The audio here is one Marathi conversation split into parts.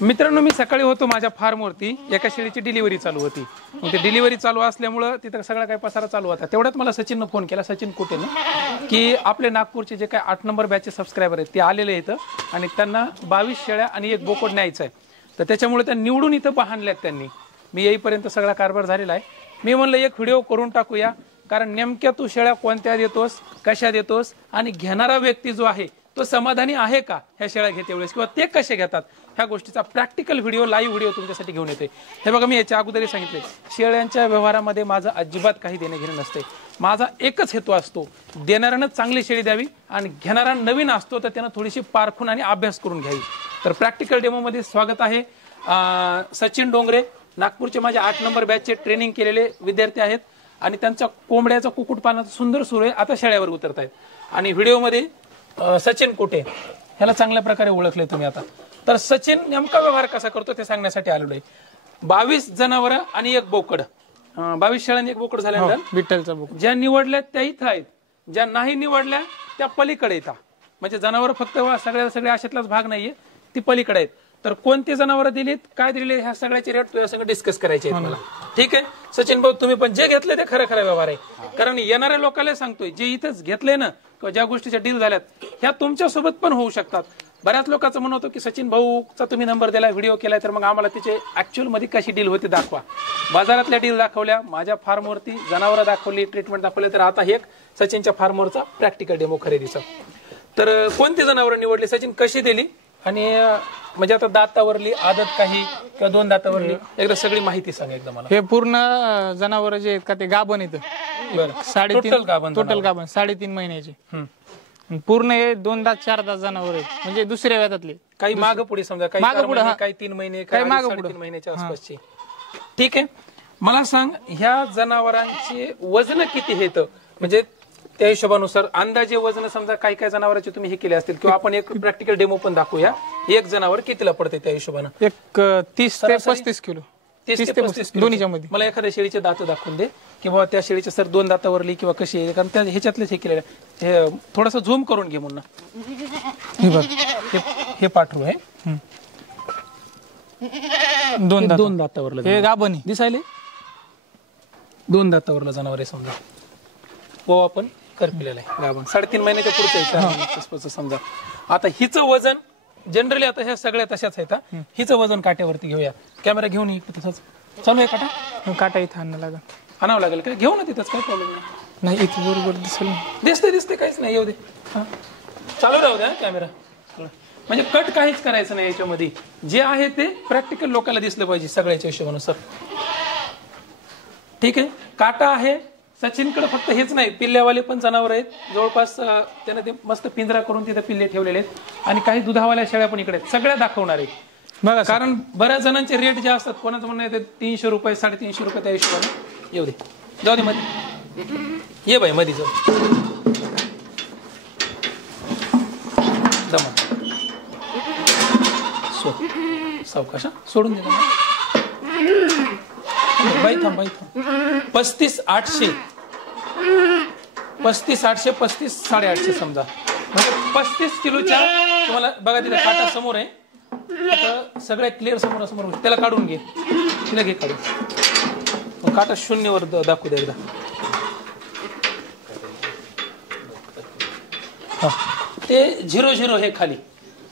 मित्रांनो, मी सकाळी होतो माझ्या फार्मवरती, एका शेळीची डिलिव्हरी चालू होती. मग ते डिलिव्हरी चालू असल्यामुळं तिथं सगळा काही पसारा चालू होता. तेवढ्यात मला सचिननं फोन केला, सचिन कुटेनं, की आपले नागपूरचे जे काही 8 नंबर बॅचचे सबस्क्रायबर आहेत ते आलेले इथं आणि त्यांना 22 शेळ्या आणि एक बोकड न्यायचं आहे. तर त्याच्यामुळे त्या निवडून इथं बांधल्यात त्यांनी. मी येईपर्यंत सगळा कारभार झालेला आहे. मी म्हणलं एक व्हिडिओ करून टाकूया, कारण नेमक्या तू शेळ्या कोणत्या देतोस, कशा देतोस आणि घेणारा व्यक्ती जो आहे तो समाधानी आहे का ह्या शेळ्या घेते वेळेस, किंवा ते कसे घेतात, ह्या गोष्टीचा प्रॅक्टिकल व्हिडिओ, लाईव्ह व्हिडिओ तुमच्यासाठी घेऊन येते. हे बघा, मी याच्या अगोदरही सांगितले, शेळ्यांच्या व्यवहारामध्ये माझं अजिबात काही देणे घेणे नसते. माझा एकच हेतू असतो, देणाऱ्यानं चांगली शेळी द्यावी आणि घेणारा नवीन असतो तर त्यानं थोडीशी पारखून आणि अभ्यास करून घ्यावी. तर प्रॅक्टिकल डेमोमध्ये स्वागत आहे. सचिन डोंगरे, नागपूरचे माझे 8 नंबर बॅचचे ट्रेनिंग केलेले विद्यार्थी आहेत आणि त्यांचा कोंबड्याचा कुक्कुटपालनाचा सुंदर सुरू आहे. आता शेळ्यावर उतरत आहेत. आणि व्हिडिओमध्ये सचिन कुटे, ह्याला चांगल्या प्रकारे ओळखले तुम्ही आता. तर सचिन नेमका व्यवहार कसा करतो ते सांगण्यासाठी आलेलो आहे. 22 जनावर आणि एक बोकड, 22 शेळ्यांनी एक बोकड झाल्यानंतर विठ्ठलचा बोकड ज्या निवडल्या त्या इथं आहेत, ज्या नाही निवडल्या त्या पलीकडे येतात. म्हणजे जनावर फक्त सगळ्या अशातलाच भाग नाहीये, ती पलीकडे आहेत. तर कोणती जनावर दिलीत, काय दिले, ह्या सगळ्याचे रेट तुझ्या संग डिस्कस करायचे आहेत मला. ठीक आहे सचिन भाऊ, तुम्ही पण जे घेतले ते खरं व्यवहार आहे. कारण येणाऱ्या लोकांना सांगतोय, जे इथंच घेतले ना किंवा ज्या गोष्टीच्या डील झाल्यात ह्या तुमच्या सोबत पण होऊ शकतात. बऱ्याच लोकांचं म्हणणं होतं की सचिन भाऊचा तुम्ही नंबर दिला, व्हिडिओ केलाय, तर मग आम्हाला तिचे ऍक्च्युअल मध्ये कशी डील होते दाखवा. बाजारातल्या डील दाखवल्या, माझ्या फार्मवरती जनावरं दाखवली, ट्रीटमेंट दाखवले. तर आता एक सचिनच्या फार्मवरचा प्रॅक्टिकल डेमो खरेदीचा. तर कोणती जनावरं निवडली, सचिन कशी दिली, आणि म्हणजे आता दातावरली आदत काही किंवा 2 दातावरली, एकदा सगळी माहिती सांगा एकदा मला. हे पूर्ण जनावर जे आहेत का ते गाभण येतं. बरं, 3.5 गाभण, टोटल गाभण 3.5 महिन्याचे. पूर्ण हे 2 दात 4 दात जनावर आहेत, म्हणजे दुसऱ्या व्यातातले. काही माग पुढे समजा, काही मागं पुढे, काही 3 महिने, काही मागं 3.5 महिन्याच्या आसपासची. ठीक आहे, मला सांग ह्या जनावरांचे वजन किती येतं, म्हणजे त्या हिशोबानुसार अंदाजे वजन समजा काही काही जनावरांचे तुम्ही हे केले असतील, किंवा आपण एक प्रॅक्टिकल डेमो पण दाखवूया. एक जनावर कितीला पडते त्या हिशोबानं? एक 30 ते 35 किलो, 30 ते 35 दोन्हीच्या मध्ये. मला एखाद्या शेळीचे दात दाखवून दे, किंवा त्या शेळीचे सर 2 दातावरली किंवा कशी आहे, कारण त्या ह्याच्यातलेच हे केलेलं हे थोडंसं झूम करून घे मुन्ना. हे पाठवू आहे 2 दातावरलं हे गाभण दिसायले, 2 दातावरलं जनावर आहे समजा. हो, आपण करपिलेला आहे गाभण, 3.5 महिन्याच्या पुढचं समजा. आता हिचं वजन जनरली, आता ह्या सगळ्या तशाच आहेत, हिचं वजन काट्यावरती घेऊया. कॅमेरा घेऊन ये, तिथंच चालू आहे काटा. काटा इथं आणावं लागेल, आणावं लागेल का? घेऊ ना, तिथंच काय प्रॉब्लेम नाही. इथं बरोबर दिसेल, दिसते काहीच नाही, येऊ दे. चालू राहू द्या कॅमेरा. म्हणजे कट काहीच करायचं नाही याच्यामध्ये, जे आहे ते प्रॅक्टिकल लोकांना दिसलं पाहिजे सगळ्याच्या हिशोबानुसार. ठीक आहे, काटा आहे. सचिनकडे फक्त हेच नाही, पिल्ल्यावाले पण जनावर आहेत जवळपास. त्यानं ते मस्त पिंजरा करून तिथे पिल्ले ठेवलेले आहेत, आणि काही दुधावाल्या शेळ्या पण इकडे आहेत. सगळ्या दाखवणार आहे बघा, कारण बऱ्याच जणांचे रेट जे असतात, कोणाचं म्हणणं आहे 300 रुपये, 350 रुपये, त्या हिशोबाने. येऊ दे, जाऊ दे मध्ये, ये बाई मध्ये जाऊ. दमा सावकाश सोडून दे बाई, थांब 35,800, 35,800, 35,850 समजा. म्हणजे 35 किलोच्या तुम्हाला बघा, तिला काटा समोर आहे, सगळ्या क्लिअर समोर. त्याला काढून घे, तिला घे काढून. काटा 0 वर दाखवू दे एकदा. ते 0 हे खाली.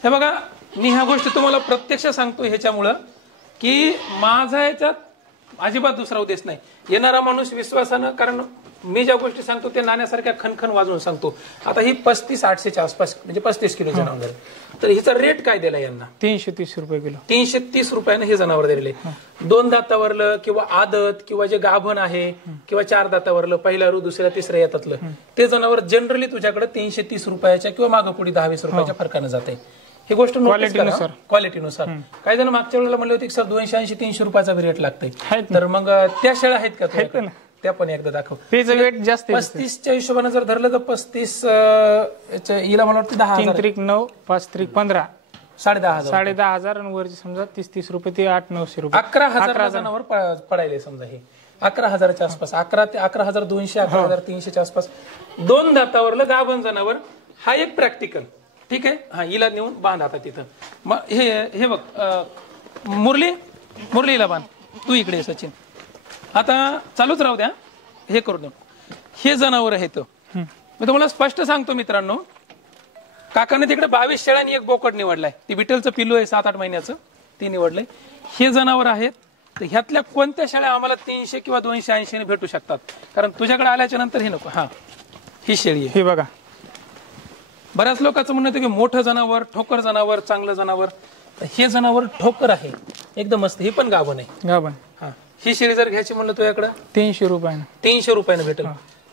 हे बघा, मी ह्या गोष्टी तुम्हाला प्रत्यक्ष सांगतो ह्याच्यामुळं की माझा ह्याच्यात अजिबात दुसरा उद्देश नाही. येणारा माणूस विश्वासानं, कारण मी ज्या गोष्टी सांगतो ते नाण्यासारख्या खणखण वाजवून सांगतो. आता ही 35,800च्या आसपास, म्हणजे 35 किलो जनावर. तर हिचा रेट काय दिला यांना? 330 रुपये किलो. 330 रुपयाने हे जनावर दिले. 2 दातावरलं किंवा आदत किंवा जे गाभण आहे किंवा 4 दातावरलं, पहिल्या रू, दुसऱ्या, तिसऱ्या येतातलं, ते जनावर जनरली तुझ्याकडे 330 रुपयाच्या किंवा मागं पुढे 10-20 रुपयाच्या फरकानं जाते. ही गोष्ट क्वालिटीनुसार. काही जण मागच्या वेळेला म्हणले होते की सर 280-300 रुपयाचा रेट लागतंय. तर मग त्या शेळ्या आहेत का? त्या पण एकदा दाखव. वेट जास्त 35च्या हिशोबाने जर धरलं तर 35 हिला मला वाटतं 10,000, 3-9, 5-15, 10,500 आणि वरची समजा 30 रुपये, ते 800-900 रुपये, 11,000 जनावर पडायले समजा. हे 11,000च्या आसपास, 11 ते 11,200, 11,300च्या आसपास. 2 दातावरलं गाभण जनावर, हा एक प्रॅक्टिकल. ठीक आहे, हा हिला नेऊन बांध आता तिथं. मग हे बघ, मुरलीला बांध. तू इकडे ये सचिन. आता चालूच राहू द्या, हे करू द्या. हे जनावर आहे तो. मी तुम्हाला स्पष्ट सांगतो मित्रांनो, काकाने तिकडे 22 शेळ्यांनी एक बोकड निवडलाय. ती बिटलचं पिल्लू आहे 7-8 महिन्याचं, ती निवडलंय. हे जनावर आहेत. तर ह्यातल्या कोणत्या शेळ्या आम्हाला 300 किंवा 280 ने भेटू शकतात? कारण तुझ्याकडे आल्याच्या नंतर हे नको. हा, ही शेळी आहे. हे बघा, बऱ्याच लोकांचं म्हणणं होतं की मोठं जनावर, ठोकर जनावर, चांगलं जनावर. हे जनावर ठोकर आहे, एकदम मस्त. हे पण गाभण आहे. गाभण. हा, ही शेळी जर घ्यायची म्हणलं तुझ्याकडं 300 रुपयानं. 300 रुपयानं भेटेल.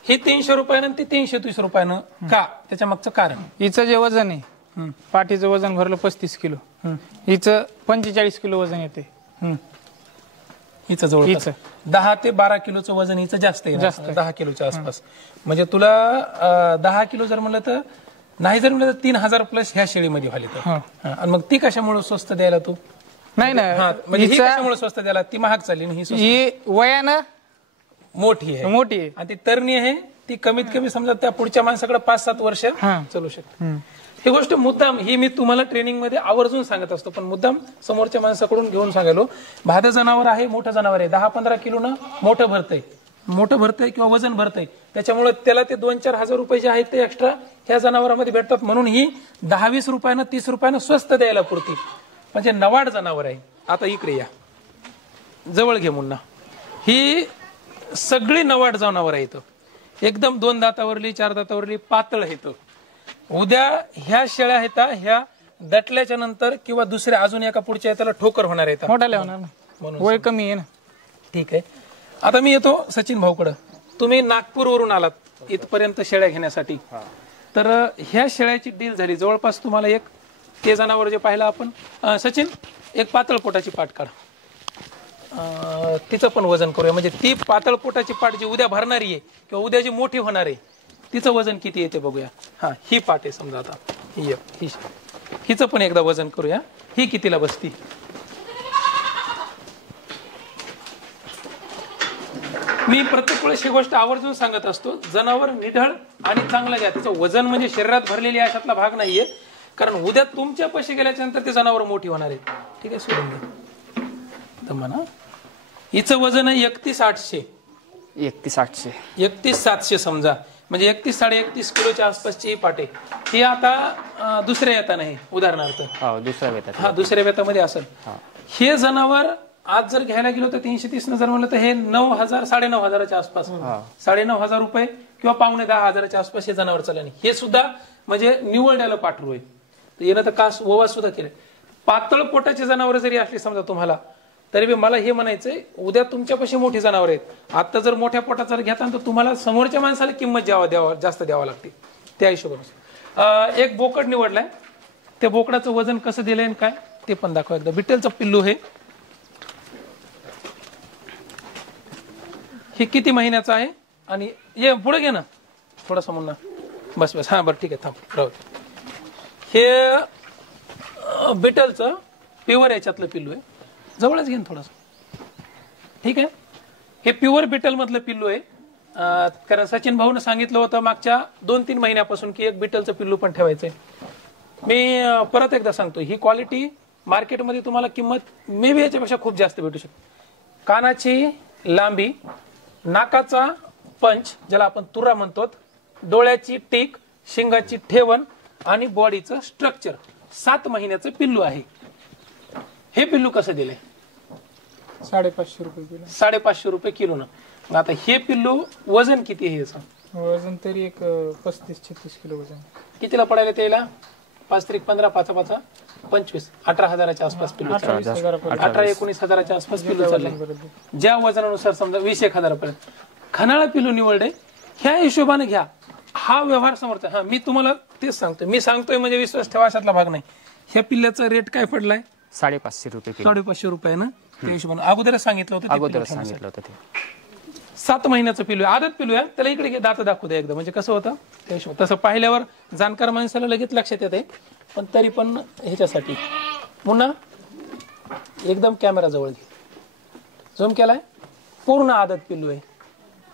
हे 300 रुपयानं, ती 330 रुपयानं. का? त्याच्या मागचं कारण, हिचं जे वजन आहे, पाठीचं वजन भरलं 35 किलो, हिचं 45 किलो वजन येते. हिचं जवळ हिचं 10 ते 12 किलोचं वजन हिचं जास्त आहे, 10 किलोच्या आसपास. म्हणजे तुला 10 किलो जर म्हणलं तर नाही, जर म्हणलं तर 3000 प्लस ह्या शेळीमध्ये व्हाली. आणि मग ती कशामुळे स्वस्त द्यायला तू? नाही ना, म्हणजे ही कशामुळे स्वस्त द्यायला? ती महाग चालली ना, ही वयानं मोठी आहे, मोठी आहे आणि ती तरणी आहे. ती कमीत कमी समजा त्या पुढच्या माणसाकडे 5-7 वर्ष चालू शकते. ही गोष्ट मुद्दाम, ही मी तुम्हाला ट्रेनिंग मध्ये आवर्जून सांगत असतो, पण मुद्दाम समोरच्या माणसाकडून घेऊन सांगायलो. भादं जनावर आहे, मोठं जनावर आहे, 10-15 किलोनं मोठं भरतंय किंवा वजन भरतंय. त्याच्यामुळे त्याला ते 2-4 हजार रुपये जे आहेत ते एक्स्ट्रा ह्या जनावरांमध्ये भेटतात. म्हणून ही 10-20 रुपयानं, 30 रुपयानं स्वस्त द्यायला पुरती. म्हणजे नवाड जनावर आहे. आता इकडे या, जवळ घे मुन्ना. ही सगळी नवाड जनावर आहेत, एकदम 2 दातावरली, 4 दातावरली, पातळ आहेत. उद्या ह्या शेळ्या आहेत, ह्या दटल्याच्या नंतर किंवा दुसऱ्या अजून एका पुढच्या त्याला ठोकर होणार आहेत, मोठाले होणार ना, म्हणून वय कमी आहे ना. ठीक आहे. आता मी येतो सचिन भाऊकडं. तुम्ही नागपूरवरून आलात इथपर्यंत शेळ्या घेण्यासाठी. तर ह्या शेळ्याची डील झाली जवळपास तुम्हाला एक, ते जनावर जे पाहिलं आपण, सचिन एक पातळ पोटाची पाट काढ, तिचं पण वजन करूया. म्हणजे ती पातळ पोटाची पाट जी उद्या भरणारी आहे किंवा उद्या जी मोठी होणार आहे, तिचं वजन किती येते बघूया. हा, ही पाट आहे समजा. आता हिचं पण एकदा वजन करूया. ही कितीला बसती? मी प्रत्येक वेळेस ही गोष्ट आवर्जून सांगत असतो, जनावर निढळ आणि चांगलं घ्या. तिचं वजन म्हणजे शरीरात भरलेली अशातला भाग नाहीये, कारण उद्या तुमच्या पैसे गेल्याच्या नंतर ते जनावर मोठी होणार आहे. ठीक आहे, सोडून दे म्हणा. हिचं वजन आहे 31,800. 31,700 समजा, म्हणजे 31-31.5 किलोच्या आसपासची ही पाटे. ही आता दुसऱ्या येता नाही, उदाहरणार्थ दुसऱ्या वेतामध्ये असेल. हे जनावर आज जर घ्यायला गेलो तर 330 जर म्हणलं तर हे 9,000 9,500च्या आसपास, 9,500 रुपये किंवा 9,10,000च्या आसपास हे जनावर चालले. हे सुद्धा म्हणजे निवडलेलं पाठरू आहे. येणं तर कास ओवा सुद्धा केलं. पातळ पोटाची जनावर जरी असली समजा तुम्हाला, तरी मला हे म्हणायचंय, उद्या तुमच्यापाशी मोठी जनावर आहेत. आता जर मोठ्या पोटाचा घेता तर तुम्हाला समोरच्या माणसाला किंमत जास्त द्यावं लागते. त्या हिशोबाने एक बोकड निवडलाय. त्या बोकडाचं वजन कसं दिलंय काय ते पण दाखवा एकदा. बिटलचं पिल्लू हे. हे किती महिन्याचं आहे? आणि ये पुढे घे ना थोडासा मुन्ना. बस बस, हा बरं ठीक आहे, थांब राहू. हे बिटलचं प्युअर याच्यातलं पिल्लू आहे. जवळच घेईन थोडस. ठीक आहे, हे प्युअर बिटल मधलं पिल्लू आहे. कारण सचिन भाऊनं सांगितलं होतं मागच्या 2-3 महिन्यापासून की एक बिटलचं पिल्लू पण ठेवायचंय. मी परत एकदा सांगतो, ही क्वालिटी मार्केटमध्ये तुम्हाला किंमत मे बी याच्यापेक्षा खूप जास्त भेटू शकते. कानाची लांबी, नाकाचा पंच ज्याला आपण तुरा म्हणतो, डोळ्याची टीक, शिंगाची ठेवण आणि बॉडीचं स्ट्रक्चर. 7 महिन्याचं पिल्लू आहे. हे पिल्लू कसं दिलंय? 550 रुपये किलो. 550 रुपये किलो ना. आता हे पिल्लू वजन किती आहे याचं? वजन तरी एक 35-36 किलो वजन. कितीला पडायला त्याला? 5-15, 5-5, 25, 18,000च्या आसपास पिल्लू. 18-19,000च्या आसपास पिल्लू चाललंय. ज्या वजनानुसार समजा 20-1,000 पर्यंत खनाळा पिल्लू निवडले. ह्या हिशोबाने घ्या. हा व्यवहार समोरचा. हा, मी तुम्हाला तेच सांगतोय. मी सांगतोय म्हणजे विश्वास ठेवा अशातला भाग नाही. ह्या पिल्ल्याचा रेट काय पडलाय? 550 रुपये किलो. 550 रुपये ना. त्या हिशोबाने अगोदरच सांगितलं होतं. 7 महिन्याचं पिल्लू आहे, आदत पिल्लू आहे. त्याला इकडे दात दाखवू द्या एकदा, म्हणजे कसं होतं त्या हिशोब. तसं पाहिल्यावर जाणकार माणसाला लगेच लक्षात येते, पण तरी पण ह्याच्यासाठी पुन्हा एकदम कॅमेरा जवळ घे. झूम केलाय. पूर्ण आदत पिल्लू आहे.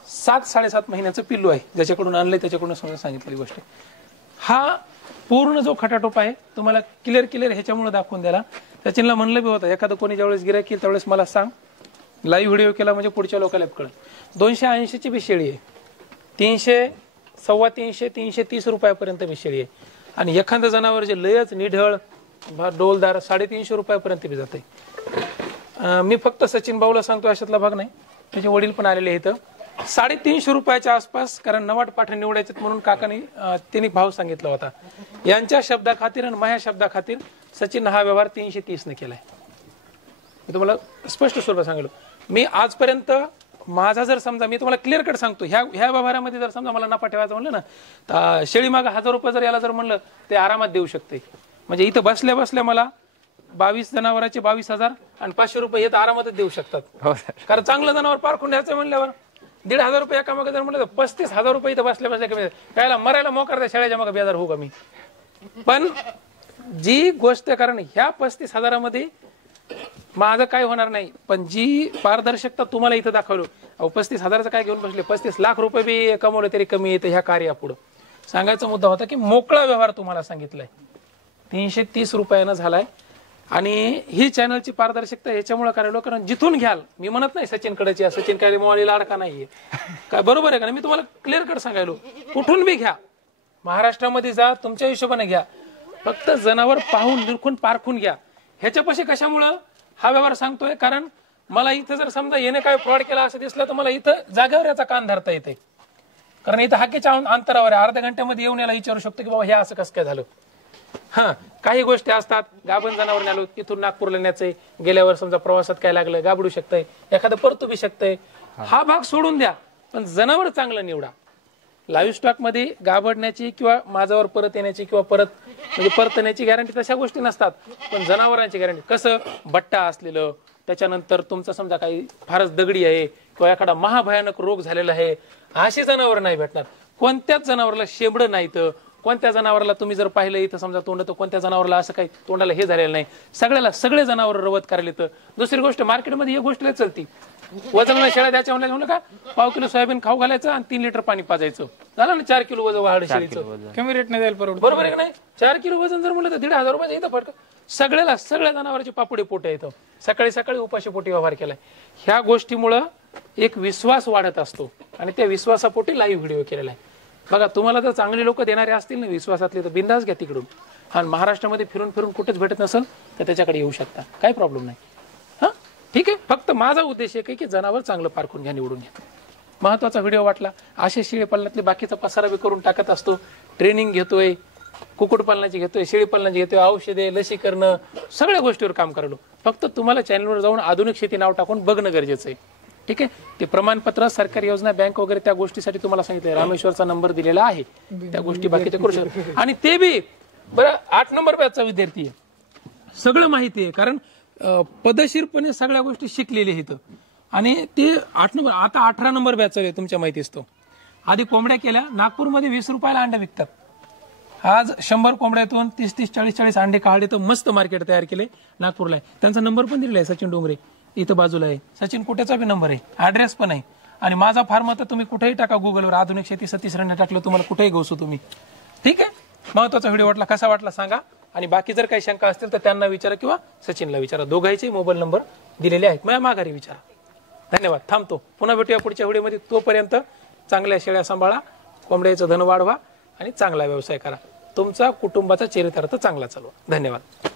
7-7.5 महिन्याचं पिल्लू आहे. ज्याच्याकडून आणलंय त्याच्याकडून सांगितलेली गोष्ट आहे. हा पूर्ण जो खटाटोप आहे तुम्हाला क्लिअर ह्याच्यामुळे दाखवून द्याला. सचिनला म्हणलं बी होतं एखादं कोणी ज्यावेळेस गिऱ्हाईक येईल त्यावेळेस मला सांग, लाईव्ह व्हिडिओ केला म्हणजे पुढच्या लोकांना कळेल. 280ची बी शेळी आहे, 300, 350, 330 रुपयापर्यंत बी शेळी आहे. आणि एखादं जनावर जे लयच निढळ डोलदार 350 रुपयापर्यंत बी जाते. मी फक्त सचिन भाऊला सांगतो अशातला भाग नाही, त्याचे वडील पण आलेले इथं. 350 रुपयाच्या आसपास, कारण नवाट पाठ निवडायचे म्हणून काकांनी त्यांनी भाव सांगितला होता. यांच्या शब्दाखातीर आणि माझ्या शब्दाखातीर सचिन हा व्यवहार 330 ने केलाय. मी तुम्हाला स्पष्ट स्वरूपात सांगितलं. मी आजपर्यंत माझा जर समजा, मी तुम्हाला क्लिअर कट सांगतो, ह्या व्यवहारामध्ये जर समजा मला नफा ठेवायचा म्हणलं ना, तर शेळी मागं 1000 रुपये जर याला जर म्हणलं ते आरामात देऊ शकते. म्हणजे इथं बसल्या बसल्या मला 22 जनावराचे 22,000 आणि 500 रुपये हे तर आरामातच देऊ शकतात. कारण चांगलं जनावर पारखून द्यायचं म्हणल्यावर 1,500 रुपये एका मागे जर म्हणलं तर 35,000 रुपये इथं बसल्या बसल्या कमी कायला मरायला मोकार त्या शाळेच्या मागे बेजार होऊ का मी. पण जी गोष्ट, कारण ह्या 35,000मध्ये माझं काय होणार नाही, पण जी पारदर्शकता तुम्हाला इथं दाखवलो, 35,000चं काय घेऊन बसले, 35 लाख रुपये बी कमवले तरी कमी येतं ह्या कार्यापुढं. सांगायचा मुद्दा होता की मोकळा व्यवहार तुम्हाला सांगितलाय 330 रुपयानं झालाय. आणि ही चॅनलची पारदर्शकता याच्यामुळे करायलो, कारण जिथून घ्याल, मी म्हणत नाही सचिन कडेची, सचिन काय मोवाली लाडका नाहीये काय, बरोबर आहे का. मी तुम्हाला क्लिअर कट सांगायलो, कुठून बी घ्या, महाराष्ट्रामध्ये जा, तुमच्या हिशोबाने घ्या, फक्त जनावर पाहून निरखून पारखून घ्या. ह्याच्यापाशी कशामुळं हा व्यवहार सांगतोय, कारण मला इथं जर समजा येणे काय फ्रॉड केला असं दिसलं तर मला इथं जागेवर याचा कान धरता येते. कारण इथं हाकेच्या अंतरावर आहे, अर्ध्या घंट्यामध्ये येऊन याला विचारू शकतो की बाबा हे असं कसं काय झालं. हा, काही गोष्टी असतात, गाभण जनावर न्यालो, तिथून नागपूरला न्यायचंय, गेल्यावर समजा प्रवासात काय लागलं, गाबडू शकतंय, एखादं परतू बी शकतंय, हा भाग सोडून द्या, पण जनावर चांगलं निवडा. लाईव्ह स्टॉक मध्ये गाबडण्याची किंवा माझ्यावर परत येण्याची किंवा परत म्हणजे परतण्याची गॅरंटी तशा गोष्टी नसतात, पण जनावरांची गॅरंटी. कसं बट्टा असलेलं, त्याच्यानंतर तुमचं समजा काही फारच दगडी आहे किंवा एखादा महाभयानक रोग झालेला आहे, अशी जनावर नाही भेटणार. कोणत्याच जनावरला शेंबडं नाही, तर कोणत्या जनावरला तुम्ही जर पाहिलं इथं समजा तोंड, तर कोणत्या जनावरला असं काही तोंडाला हे झालेलं नाही. सगळे जनावर रवत करायला येतं. दुसरी गोष्ट, मार्केटमध्ये ही गोष्ट लय चलती, वजनाला शेळ्या द्यायच्या म्हणलं का पाव किलो सोयाबीन खाऊ घालायचं आणि 3 लिटर पाणी पाजायचं, झालं ना 4 किलो वजन वाढ शेळीचं. कमी रेट नाही द्यायला परवडत, बरोबर आहे का नाही. 4 किलो वजन जर म्हणलं तर 1,500 रुपये इथं फटक. सगळ्या जनावरांचे पापुडे पोटे येतं. सकाळी उपाशी पोटी व्यवहार केलाय. ह्या गोष्टीमुळं एक विश्वास वाढत असतो आणि त्या विश्वासापोटी लाईव्ह व्हिडिओ केलेला आहे. बघा, तुम्हाला जर चांगले लोक देणारे असतील ना विश्वासातले, तर बिंदास घ्या तिकडून. आणि महाराष्ट्रामध्ये फिरून कुठेच भेटत नसेल तर त्याच्याकडे येऊ शकता, काही प्रॉब्लेम नाही. हा, ठीक आहे. फक्त माझा उद्देश आहे की जनावर चांगलं पारखून घ्या, निवडून घ्या. महत्वाचा व्हिडिओ वाटला. असे शेळी पालनातले बाकीचा पसारा बी करून टाकत असतो. ट्रेनिंग घेतोय, कुक्कुट पालनाची घेतोय, शेळी पालनाची घेतोय, औषधे, लसीकरण, सगळ्या गोष्टीवर काम करायलो. फक्त तुम्हाला चॅनलवर जाऊन आधुनिक शेती नाव टाकून बघणं गरजेचं आहे. ठीक आहे. ते प्रमाणपत्र, सरकारी योजना, बँक वगैरे त्या गोष्टीसाठी तुम्हाला सांगितलं. रामेश्वरचा नंबर दिलेला आहे, त्या गोष्टी बाकीच्या करू शकतो. आणि ते बी बरं 8 नंबर बॅचचा विद्यार्थी आहे, सगळं माहिती आहे, कारण पदशीरपणे सगळ्या गोष्टी शिकलेले आहेत. आणि ते 8 नंबर, आता 18 नंबर बॅच आहे, तुमच्या माहितीच तो. आधी कोंबड्या केल्या, नागपूरमध्ये 20 रुपयाला अंडे विकतात. आज 100 कोंबड्यातून 30-30, 40-40 अंडे काढले, तर मस्त मार्केट तयार केले नागपूरला. त्यांचा नंबर पण दिलेला आहे, सचिन डोंगरे इथं बाजूला आहे. सचिन कुठेचा बी नंबर आहे, ऍड्रेस पण आहे. आणि माझा फार्म आता तुम्ही कुठेही टाका गुगलवर, आधुनिक शेती सतीश राणे टाकलं, तुम्हाला कुठेही घोसू तुम्ही. ठीक आहे. महत्वाचा व्हिडिओ वाटला, कसा वाटला सांगा. आणि बाकी जर काही शंका असतील तर त्यांना विचारा किंवा सचिनला विचारा. दोघांचे मोबाईल नंबर दिलेले आहेत, माझ्या माघारी विचारा. धन्यवाद. थांबतो. पुन्हा भेटूया पुढच्या व्हिडिओमध्ये. तोपर्यंत चांगल्या शेळ्या सांभाळा, कोंबड्याचं धन वाढवा आणि चांगला व्यवसाय करा. तुमचा कुटुंबाचा चरितार्थ चांगला चालवा. धन्यवाद.